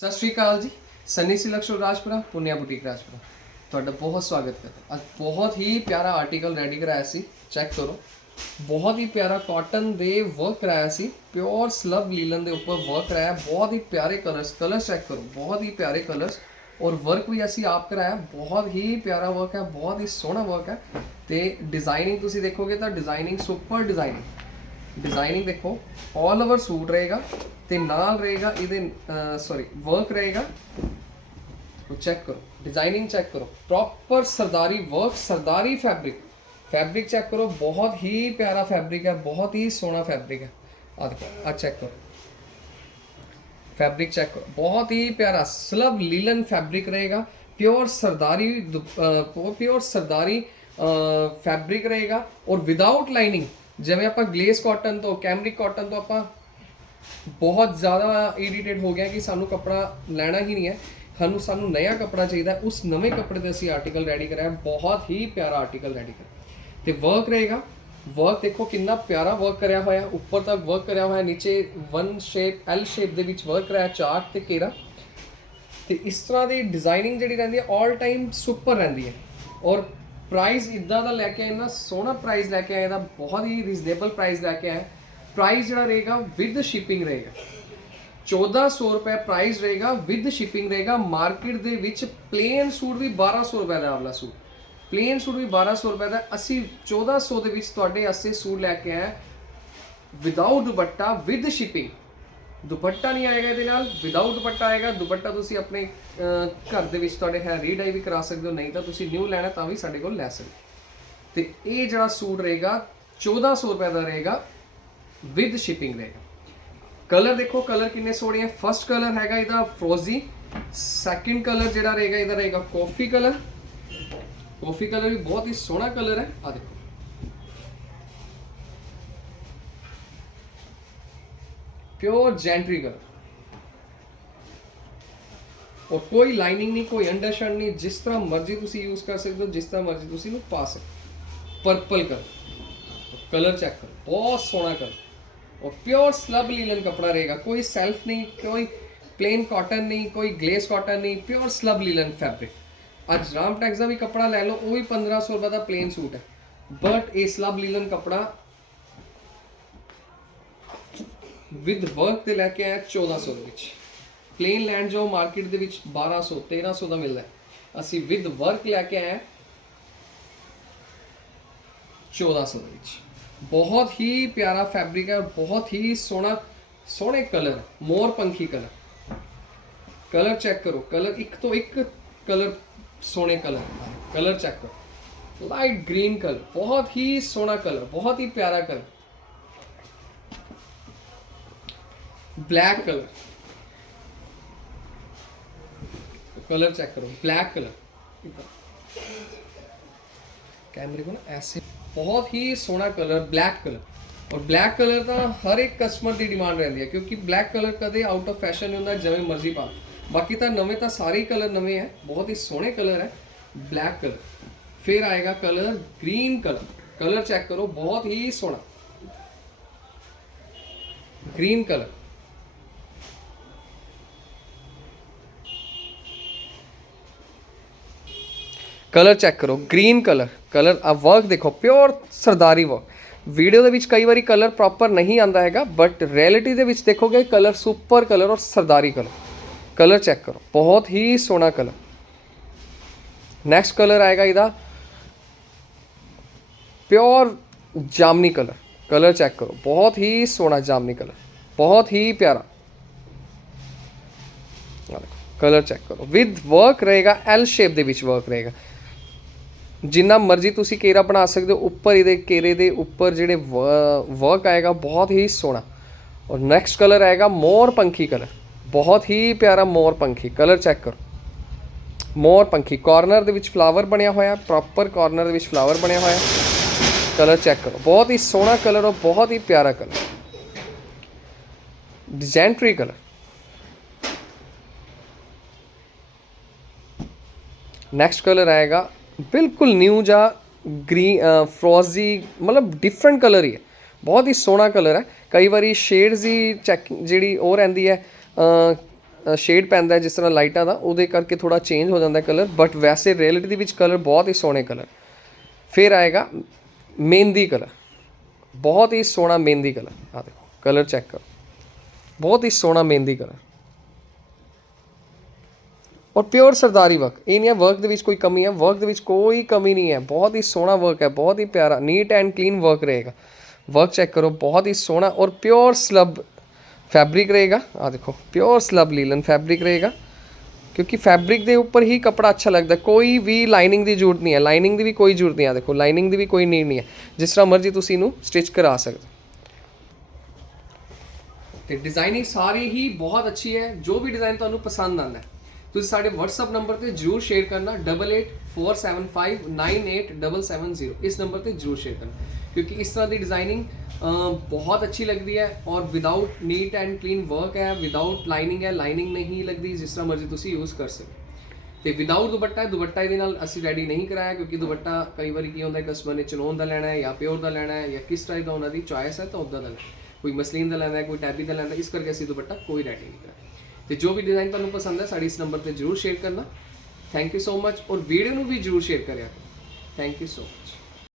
ਸਤਿ ਸ਼੍ਰੀ ਅਕਾਲ ਜੀ। Sunny selection Rajpura, Punia boutique Rajpura. ਤੁਹਾਡਾ ਬਹੁਤ ਸਵਾਗਤ ਕਰਦਾ ਅੱਜ ਬਹੁਤ ਹੀ ਪਿਆਰਾ ਆਰਟੀਕਲ ਰੈਡੀ ਕਰਾਇਆ ਸੀ। ਚੈੱਕ ਕਰੋ। ਬਹੁਤ ਹੀ ਪਿਆਰਾ ਕਾਟਨ ਦੇ ਵਰਕ ਕਰਾਇਆ ਸੀ। ਪਿਓਰ ਸਲਬ ਲੀਲਨ ਦੇ ਉੱਪਰ ਵਰਕ ਕਰਾਇਆ। ਬਹੁਤ ਹੀ ਪਿਆਰੇ ਕਲਰਸ ਕਲਰਸ ਚੈੱਕ ਕਰੋ। ਬਹੁਤ ਹੀ ਪਿਆਰੇ ਕਲਰਸ ਔਰ ਵਰਕ ਵੀ ਅਸੀਂ ਆਪ ਕਰਾਇਆ। ਬਹੁਤ ਹੀ ਪਿਆਰਾ ਵਰਕ ਹੈ। ਬਹੁਤ ਹੀ ਸੋਹਣਾ ਵਰਕ ਹੈ। ਤੇ ਡਿਜ਼ਾਈਨਿੰਗ ਤੁਸੀਂ ਦੇਖੋਗੇ ਤਾਂ ਡਿਜ਼ਾਈਨਿੰਗ ਸੁਪਰ ਡਿਜ਼ਾਈਨਿੰਗ ਡਿਜ਼ਾਈਨਿੰਗ ਦੇਖੋ 올 ਓਵਰ ਸੂਟ ਰਹੇਗਾ ਤੇ ਨਾਲ ਰਹੇਗਾ ਇਹਦੇ ਸੌਰੀ ਵਰਕ ਰਹੇਗਾ ਉਹ ਚੈੱਕ ਕਰੋ ਡਿਜ਼ਾਈਨਿੰਗ ਚੈੱਕ ਕਰੋ ਪ੍ਰੋਪਰ ਸਰਦਾਰੀ ਵਰਕ ਸਰਦਾਰੀ ਫੈਬਰਿਕ ਫੈਬਰਿਕ ਚੈੱਕ ਕਰੋ ਬਹੁਤ ਹੀ ਪਿਆਰਾ ਫੈਬਰਿਕ ਹੈ ਬਹੁਤ ਹੀ ਸੋਹਣਾ ਫੈਬਰਿਕ ਹੈ ਆ ਦੇਖੋ ਆ ਚੈੱਕ ਕਰੋ ਫੈਬਰਿਕ ਚੈੱਕ ਕਰੋ ਬਹੁਤ ਹੀ ਪਿਆਰਾ ਸਲਬ ਲੀਲਨ ਫੈਬਰਿਕ ਰਹੇਗਾ ਪਿਓਰ ਸਰਦਾਰੀ ਪਿਓਰ ਸਰਦਾਰੀ ਫੈਬਰਿਕ ਰਹੇਗਾ ਔਰ ਵਿਦਆਊਟ ਲਾਈਨਿੰਗ ਜਿਵੇਂ ਆਪਾਂ ਗਲੇਸ ਕਾਟਨ ਤੋਂ ਕੈਮਰਿਕ ਕਾਟਨ ਤੋਂ ਆਪਾਂ ਬਹੁਤ ਜ਼ਿਆਦਾ ਇਰੀਟੇਟ ਹੋ ਗਿਆ ਕਿ ਸਾਨੂੰ ਕੱਪੜਾ ਲੈਣਾ ਹੀ ਨਹੀਂ ਹੈ। ਸਾਨੂੰ ਸਾਨੂੰ ਨया ਕੱਪੜਾ ਚਾਹੀਦਾ ਉਸ ਨਵੇਂ ਕੱਪੜੇ ਤੇ ਅਸੀਂ ਆਰਟੀਕਲ ਰੈਡੀ ਕਰਾਇਆ। ਬਹੁਤ ਹੀ ਪਿਆਰਾ ਆਰਟੀਕਲ ਰੈਡੀ ਕਰਾਇਆ। ਤੇ ਵਰਕ ਰਹੇਗਾ। ਵਰਕ ਦੇਖੋ ਕਿੰਨਾ ਪਿਆਰਾ ਵਰਕ ਕਰਿਆ ਹੋਇਆ ਉੱਪਰ ਤੱਕ ਵਰਕ ਕਰਿਆ ਹੋਇਆ ਨੀਚੇ ਵਨ ਸ਼ੇਪ ਐਲ ਸ਼ੇਪ ਦੇ ਵਿੱਚ ਵਰਕ ਕਰਾਇਆ ਚਾਰਟ ਤੇ ਘੇਰਾ। ਤੇ ਇਸ ਤਰ੍ਹਾਂ ਦੀ ਡਿਜ਼ਾਈਨਿੰਗ ਜਿਹੜੀ ਰਹਿੰਦੀ ਹੈ 올 ਟਾਈਮ ਸੁਪਰ ਰਹਿੰਦੀ ਹੈ। ਔਰ ਪ੍ਰਾਈਸ ਇਦਾਂ ਦਾ ਲੈ ਕੇ ਆਏ ਨਾ ਸੋਹਣਾ ਪ੍ਰਾਈਸ ਲੈ ਕੇ ਆਏ ਦਾ ਬਹੁਤ ਹੀ ਰੀਜ਼ਨੇਬਲ ਪ੍ਰਾਈਸ ਲੈ ਕੇ ਆਏ। ਪ੍ਰਾਈਸ ਜਿਹੜਾ ਰਹੇਗਾ ਵਿਦ ਸ਼ਿਪਿੰਗ ਰਹੇਗਾ। 1400 ਰੁਪਏ ਪ੍ਰਾਈਸ ਰਹੇਗਾ ਵਿਦ ਸ਼ਿਪਿੰਗ ਰਹੇਗਾ। ਮਾਰਕੀਟ ਦੇ ਵਿੱਚ ਪਲੇਨ ਸੂਟ ਵੀ 1200 ਰੁਪਏ ਦਾ ਆਵਲਾ ਸੂਟ। ਪਲੇਨ ਸੂਟ ਵੀ 1200 ਰੁਪਏ ਦਾ। ਅਸੀਂ 1400 ਦੇ ਵਿੱਚ ਤੁਹਾਡੇ ਵਾਸਤੇ ਸੂਟ ਲੈ ਕੇ ਆਏ। ਵਿਦਆਊਟ ਦੁਪੱਟਾ ਵਿਦ ਸ਼ਿਪਿੰਗ ਦੁਪੱਟਾ ਨਹੀਂ ਆਏਗਾ ਇਹਦੇ ਨਾਲ ਵਿਦਆਊਟ ਦੁਪੱਟਾ ਆਏਗਾ, ਦੁਪੱਟਾ ਤੁਸੀਂ ਆਪਣੇ ਘਰ ਦੇ ਵਿੱਚ ਤੁਹਾਡੇ ਹੈ ਰੀਡਾਈ ਵੀ ਕਰਾ ਸਕਦੇ ਹੋ, ਨਹੀਂ ਤਾਂ ਤੁਸੀਂ ਨਿਊ ਲੈਣਾ ਤਾਂ ਵੀ ਸਾਡੇ ਕੋਲ ਲੈ ਸਕਦੇ ਹੋ। ਤੇ ਇਹ ਜਿਹੜਾ ਸੂਟ ਰਹੇਗਾ 1400 ਰੁਪਏ ਦਾ ਰਹੇਗਾ ਵਿਦ ਸ਼ਿਪਿੰਗ ਰਹੇਗਾ। ਕਲਰ ਦੇਖੋ, ਕਲਰ ਕਿੰਨੇ ਸੋਹਣੇ ਆ। ਫਰਸਟ ਕਲਰ ਹੈਗਾ ਇਹਦਾ ਫਰੋਜ਼ੀ ਸੈਕਿੰਡ ਕਲਰ ਜਿਹੜਾ ਰਹੇਗਾ, ਇਹਦਾ ਰਹੇਗਾ ਕਾਫੀ ਕਲਰ। ਕਾਫੀ ਕਲਰ ਵੀ ਬਹੁਤ ਹੀ ਸੋਹਣਾ ਕਲਰ ਹੈ। ਆ ਦੇਖੋ। ਪਿਓਰ ਜੈਂਟਰੀ ਕਲਰ ਔਰ ਕੋਈ ਲਾਈਨਿੰਗ ਨਹੀਂ, ਕੋਈ ਅੰਡਰਸ਼ਰਟ ਨਹੀਂ, ਜਿਸ ਤਰ੍ਹਾਂ ਮਰਜ਼ੀ ਤੁਸੀਂ ਯੂਜ਼ ਕਰ ਸਕਦੇ ਹੋ, ਜਿਸ ਤਰ੍ਹਾਂ ਮਰਜ਼ੀ ਤੁਸੀਂ ਇਹਨੂੰ ਪਾ ਸਕਦੇ ਪਰਪਲ ਕਲਰ ਕਲਰ ਚੈੱਕ ਕਰੋ, ਬਹੁਤ ਸੋਹਣਾ ਕਲਰ ਔਰ ਪਿਓਰ ਸਲਬ ਲੀਲਨ ਕਪੜਾ ਰਹੇਗਾ, ਕੋਈ ਸੈਲਫ ਨਹੀਂ, ਕੋਈ ਪਲੇਨ ਕਾਟਨ ਨਹੀਂ, ਕੋਈ ਗਲੇਸ ਕਾਟਨ ਨਹੀਂ ਪਿਓਰ ਸਲਬ ਲੀਲਨ ਫੈਬਰਿਕ ਅੱਜ ਰਾਮ ਟੈਕਸ ਦਾ ਵੀ ਕਪੜਾ ਲੈ ਲਓ, ਉਹ ਵੀ 1500 ਰੁਪਏ ਦਾ ਪਲੇਨ ਸੂਟ ਹੈ। ਬਟ ਇਹ ਸਲਬ ਲੀਲਨ ਕਪੜਾ ਵਿਦ ਵਰਕ ਤੇ ਲੈ ਕੇ ਆਇਆ 1400 ਦੇ ਵਿੱਚ। ਪਲੇਨ ਲੈਂਡ ਜੋ ਮਾਰਕੀਟ ਦੇ ਵਿੱਚ 1200 1300 ਦਾ ਮਿਲਦਾ ਹੈ। ਅਸੀਂ ਵਿਦ ਵਰਕ ਲੈ ਕੇ ਆਏ 1400 ਦੇ ਵਿੱਚ। ਬਹੁਤ ਹੀ ਪਿਆਰਾ ਫੈਬਰਿਕ ਹੈ, ਬਹੁਤ ਹੀ ਸੋਹਣਾ, ਸੋਹਣੇ ਕਲਰ ਮੋਰ ਪੰਖੀ ਕਲਰ ਕਲਰ ਚੈੱਕ ਕਰੋ ਕਲਰ ਇੱਕ ਤੋਂ ਇੱਕ ਕਲਰ ਸੋਹਣੇ ਕਲਰ ਕਲਰ ਚੈੱਕ ਕਰੋ। ਲਾਈਟ ਗ੍ਰੀਨ ਕਲਰ ਬਹੁਤ ਹੀ ਸੋਹਣਾ ਕਲਰ ਬਹੁਤ ਹੀ ਪਿਆਰਾ colour black colour colour check करो ब्लैक कलर कैमरे को ना ऐसे बहुत ही सोहना कलर ब्लैक कलर और ब्लैक कलर ਤਾਂ ਹਰ ਇੱਕ ਕਸਟਮਰ ਦੀ ਡਿਮਾਂਡ ਰਹਿੰਦੀ ਹੈ ਕਿਉਂਕਿ ਬਲੈਕ ਕਲਰ ਕਦੇ ਆਊਟ ਆਫ ਫੈਸ਼ਨ ਨਹੀਂ ਹੁੰਦਾ ਜਿਵੇਂ ਮਰਜ਼ੀ ਪਾ ਬਾਕੀ ਤਾਂ ਨਵੇਂ ਤਾਂ ਸਾਰੇ ਕਲਰ ਨਵੇਂ ਹੈ ਬਹੁਤ ਹੀ ਸੋਹਣੇ ਕਲਰ ਹੈ ਬਲੈਕ ਕਲਰ ਫਿਰ ਆਏਗਾ colour green colour colour check ਕਰੋ ਬਹੁਤ ਹੀ ਸੋਹਣਾ ਗ੍ਰੀਨ ਕਲਰ ਕਲਰ ਚੈੱਕ ਕਰੋ, ਗ੍ਰੀਨ ਕਲਰ। ਕਲਰ ਆ ਵਰਕ ਦੇਖੋ ਪਿਓਰ ਸਰਦਾਰੀ ਵਰਕ ਵੀਡੀਓ ਦੇ ਵਿੱਚ ਕਈ ਵਾਰੀ ਕਲਰ ਪ੍ਰੋਪਰ ਨਹੀਂ ਆਂਦਾ ਹੈਗਾ ਬਟ ਰਿਐਲਿਟੀ ਦੇ ਵਿੱਚ ਦੇਖੋਗੇ ਕਲਰ ਸੁਪਰ ਕਲਰ ਔਰ ਸਰਦਾਰੀ ਕਲਰ। ਕਲਰ ਚੈੱਕ ਕਰੋ, ਬਹੁਤ ਹੀ ਸੋਹਣਾ ਕਲਰ। ਨੈਕਸਟ ਕਲਰ ਆਏਗਾ ਇਹਦਾ ਪਿਓਰ ਜਾਮਨੀ ਕਲਰ। ਕਲਰ ਚੈੱਕ ਕਰੋ, ਬਹੁਤ ਹੀ ਸੋਹਣਾ ਜਾਮਨੀ ਕਲਰ, ਬਹੁਤ ਹੀ ਪਿਆਰਾ। ਕਲਰ ਚੈੱਕ ਕਰੋ ਵਿਦ ਵਰਕ ਰਹੇਗਾ ਐਲ ਸ਼ੇਪ ਦੇ ਵਿੱਚ ਵਰਕ ਰਹੇਗਾ। ਜਿੰਨਾ ਮਰਜ਼ੀ ਤੁਸੀਂ ਕੇਰਾ ਬਣਾ ਸਕਦੇ ਹੋ, ਉੱਪਰ ਇਹਦੇ ਕੇਰੇ ਦੇ ਉੱਪਰ ਜਿਹੜੇ ਵਰਕ ਆਏਗਾ, ਬਹੁਤ ਹੀ ਸੋਹਣਾ। ਔਰ ਨੈਕਸਟ ਕਲਰ ਆਏਗਾ ਮੋਰ ਪੰਖੀ ਕਲਰ ਬਹੁਤ ਹੀ ਪਿਆਰਾ ਮੋਰ ਪੰਖੀ ਕਲਰ ਚੈੱਕ ਕਰੋ। ਮੋਰ ਪੰਖੀ ਕਾਰਨਰ ਦੇ ਵਿੱਚ ਫਲਾਵਰ ਬਣਿਆ ਹੋਇਆ ਪ੍ਰੋਪਰ ਕਾਰਨਰ ਦੇ ਵਿੱਚ ਫਲਾਵਰ ਬਣਿਆ ਹੋਇਆ। ਕਲਰ ਚੈੱਕ ਕਰੋ। ਬਹੁਤ ਹੀ ਸੋਹਣਾ ਕਲਰ ਔਰ ਬਹੁਤ ਹੀ ਪਿਆਰਾ ਕਲਰ ਡਿਜੈਂਟਰੀ ਕਲਰ ਨੈਕਸਟ ਕਲਰ ਆਏਗਾ ਬਿਲਕੁਲ ਨਿਊ ਜਾਂ ਗ੍ਰੀਨ ਫਰੋਜ਼ੀ ਮਤਲਬ ਡਿਫਰੈਂਟ ਕਲਰ ਹੀ ਹੈ। ਬਹੁਤ ਹੀ ਸੋਹਣਾ ਕਲਰ ਹੈ। ਕਈ ਵਾਰੀ ਸ਼ੇਡਸ ਦੀ ਚੈੱਕ ਜਿਹੜੀ ਉਹ ਰਹਿੰਦੀ ਹੈ ਸ਼ੇਡ ਪੈਂਦਾ ਜਿਸ ਤਰ੍ਹਾਂ ਲਾਈਟਾਂ ਦਾ, ਉਹਦੇ ਕਰਕੇ ਥੋੜਾ ਚੇਂਜ ਹੋ ਜਾਂਦਾ ਕਲਰ ਬਟ ਵੈਸੇ ਰਿਐਲਿਟੀ ਦੇ ਵਿੱਚ ਕਲਰ ਬਹੁਤ ਹੀ ਸੋਹਣੇ ਕਲਰ ਫਿਰ ਆਏਗਾ ਮਹਿੰਦੀ ਕਲਰ ਬਹੁਤ ਹੀ ਸੋਹਣਾ ਮਹਿੰਦੀ ਕਲਰ ਆ ਦੇਖੋ ਕਲਰ ਚੈੱਕ ਕਰੋ। ਬਹੁਤ ਹੀ ਸੋਹਣਾ ਮਹਿੰਦੀ ਕਲਰ ਔਰ ਪਿਓਰ ਸਰਦਾਰੀ ਵਰਕ ਇਹ ਨਹੀਂ ਹੈ ਵਰਕ ਦੇ ਵਿੱਚ ਕੋਈ ਕਮੀ ਹੈ ਵਰਕ ਦੇ ਵਿੱਚ ਕੋਈ ਕਮੀ ਨਹੀਂ ਹੈ, ਬਹੁਤ ਹੀ ਸੋਹਣਾ ਵਰਕ ਹੈ, ਬਹੁਤ ਹੀ ਪਿਆਰਾ ਨੀਟ ਐਂਡ ਕਲੀਨ ਵਰਕ ਰਹੇਗਾ। ਵਰਕ ਚੈੱਕ ਕਰੋ, ਬਹੁਤ ਹੀ ਸੋਹਣਾ ਔਰ ਪਿਓਰ ਸਲਬ ਫੈਬਰਿਕ ਰਹੇਗਾ। ਆ ਦੇਖੋ ਪਿਓਰ ਸਲਬ ਲੀਲਨ ਫੈਬਰਿਕ ਰਹੇਗਾ, ਕਿਉਂਕਿ ਫੈਬਰਿਕ ਦੇ ਉੱਪਰ ਹੀ ਕਪੜਾ ਅੱਛਾ ਲੱਗਦਾ ਕੋਈ ਵੀ ਲਾਈਨਿੰਗ ਦੀ ਜ਼ਰੂਰਤ ਨਹੀਂ ਹੈ ਲਾਈਨਿੰਗ ਦੀ ਵੀ ਕੋਈ ਜ਼ਰੂਰਤ ਨਹੀਂ ਆ ਦੇਖੋ ਲਾਈਨਿੰਗ ਦੀ ਵੀ ਕੋਈ ਨੀਡ ਨਹੀਂ ਹੈ, ਜਿਸ ਤਰ੍ਹਾਂ ਮਰਜ਼ੀ ਤੁਸੀਂ ਇਹਨੂੰ ਸਟਿਚ ਕਰਾ ਸਕਦੇ ਹੋ। ਤੇ ਡਿਜ਼ਾਈਨਿੰਗ ਸਾਰੀ ਹੀ ਬਹੁਤ ਅੱਛੀ ਹੈ, ਜੋ ਵੀ ਡਿਜ਼ਾਈਨ ਤੁਹਾਨੂੰ ਪਸੰਦ ਆਉਂਦਾ ਹੈ। ਤੁਸੀਂ ਸਾਡੇ WhatsApp ਨੰਬਰ ਤੇ ਜਰੂਰ ਸ਼ੇਅਰ ਕਰਨਾ 8847598770 ਇਸ ਨੰਬਰ ਤੇ ਜਰੂਰ ਸ਼ੇਅਰ ਕਰਨਾ, ਕਿਉਂਕਿ ਇਸ ਤਰ੍ਹਾਂ ਦੀ ਡਿਜ਼ਾਈਨਿੰਗ ਬਹੁਤ ਅੱਛੀ ਲੱਗਦੀ ਹੈ ਔਰ without neat and clean work ਹੈ ਵਿਦਆਊਟ ਲਾਈਨਿੰਗ ਹੈ ਲਾਈਨਿੰਗ ਨਹੀਂ ਲੱਗਦੀ ਜਿਸ ਤਰ੍ਹਾਂ ਮਰਜ਼ੀ ਤੁਸੀਂ ਯੂਜ਼ ਕਰ ਸਕੋ। ਹੋ। ਤੇ ਵਿਦਆਊਟ ਦੁਪੱਟਾ ਹੈ ਦੁਪੱਟਾ ਇਹਦੇ ਨਾਲ ਅਸੀਂ ਰੈਡੀ ਨਹੀਂ ਕਰਾਇਆ, ਕਿਉਂਕਿ ਦੁਪੱਟਾ ਕਈ ਵਾਰੀ ਕੀ ਹੁੰਦਾ ਕਸਟਮਰ ਨੇ ਚਲੋਨ ਦਾ ਲੈਣਾ ਹੈ ਜਾਂ ਪਿਓਰ ਦਾ ਲੈਣਾ ਹੈ ਜਾਂ ਕਿਸ ਟਾਈਪ ਦਾ ਉਹਨਾਂ ਦੀ ਚੁਆਇਸ ਹੈ, ਤਾਂ ਉੱਦਾਂ ਦਾ ਲੈਣਾ ਕੋਈ ਮਸਲੀਨ ਦਾ ਲੈਣਾ ਹੈ, ਕੋਈ ਟੈਬੀ ਦਾ ਲੈਣਾ ਇਸ ਕਰਕੇ ਅਸੀਂ ਦੁਪੱਟਾ ਕੋਈ ਰੈਡੀ ਨਹੀਂ ਕਰਾਇਆ। ਤੇ ਜੋ ਵੀ ਡਿਜ਼ਾਈਨ ਤੁਹਾਨੂੰ ਪਸੰਦ ਹੈ, ਸਾਡੀ ਇਸ ਨੰਬਰ ਤੇ ਜਰੂਰ ਸ਼ੇਅਰ ਕਰਨਾ। ਥੈਂਕ ਯੂ ਸੋ ਮਚ ਔਰ ਵੀਡੀਓ ਨੂੰ ਵੀ ਜਰੂਰ ਸ਼ੇਅਰ ਕਰਿਆ ਥੈਂਕ ਯੂ ਸੋ